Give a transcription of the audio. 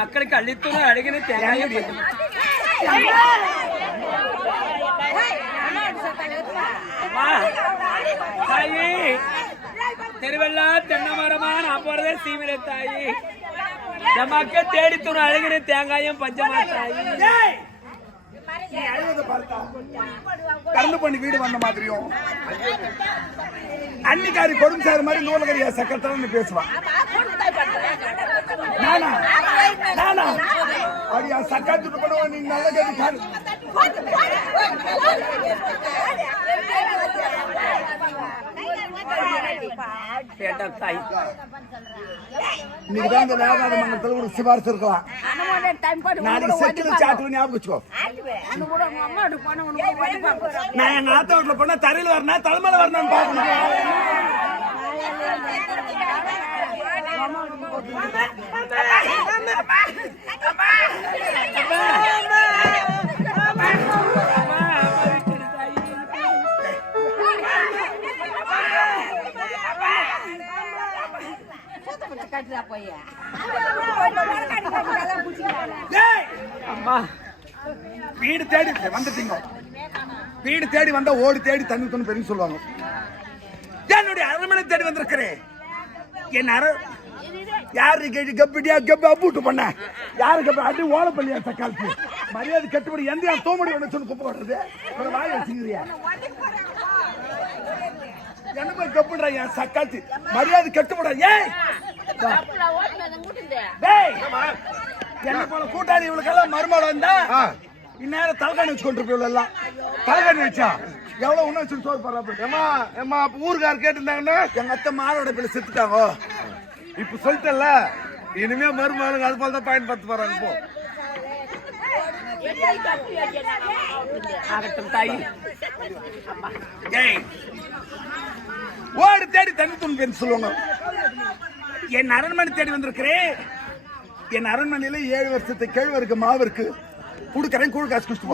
மக்களுக்கு அள்ளித்தூரம் அழகின அம்மா, தாயி தெருவெல்லாம் தென்னை மரமா நான் போறதே சீவில தாயி. இந்த மக்கள் தேடித்தூரம் அழகின தேங்காயும் பஞ்சமா தாயி. கறந்து பண்ணி வீடு வந்த மாதிரியும். அன்னிக்காரி கொடுமை சார் மாதிரி நூலகரியா சக்கரத்தரன்னு பேசுவான். நானா? நானா? அடியா சக்காத்துட்டு பண்ணுவோம் நீ நல்ல கேட்டு தாய். இன்னைக்கு தான் இந்த மங்கலத்தில் ஒரு சிபாரிசு இருக்கலாம். நாளைக்கு செட்டில் சாட்டு ஞாபகம் வச்சுக்கோ. நான் எங்க ஆத்த வீட்டுல போனா தரையில வரணும் தலைமையில வரணும்னு பாக்கணும் அம்மா, வீடு தேடி வந்துட்டீங்க. வீடு தேடி வந்தா ஓடி தேடி தண்ணி தண்ணி பெரிய சொல்லுவாங்க. அரண்மனை தேடி வந்திருக்கிறேன். என் அர யாரு கேட்டு கப்பிடியா கப்பி அப்புட்டு பண்ண. யாரு கப்பி? அடி ஓலப்பள்ளியா தக்காளி மரியாதை கட்டுப்படி எந்த யார் தோமடி ஒன்று சொல்லி குப்பை ஒரு வாய் வச்சுக்கிறியா? என்ன போய் கப்புடுறா என் சக்காத்தி மரியாதை கட்டுப்படா. ஏய்! டேய்! என்ன போல கூட்டாளி இவளுக்கெல்லாம் மருமகள் வந்தா? இந்நேரம் தலைகாணி வச்சு கொண்டு எல்லாம் தலைகாணி வச்சா? எவ்வளவு வச்சு சோறு போடுறா ஏமா ஏமா ஊருக்கார் கேட்டிருந்தாங்கன்னா? எங்க அத்தை மாரோட பிள்ளை செத்துட்டாங்க. இப்ப சொல்லிட்டல இனிமே மருமகளுங்க அது போல தான் பயன்படுத்த போறாங்க இப்போ ஓடு தேடி தண்ணி துணி சொல்லுவாங்க. என் அரண்மனை தேடி வந்திருக்கிறேன். என் அரண்மனையில ஏழு வருஷத்து கேழ்வருக்கு மாவு இருக்கு. கொடுக்கறேன் கூழ் காசு குடிச்சு.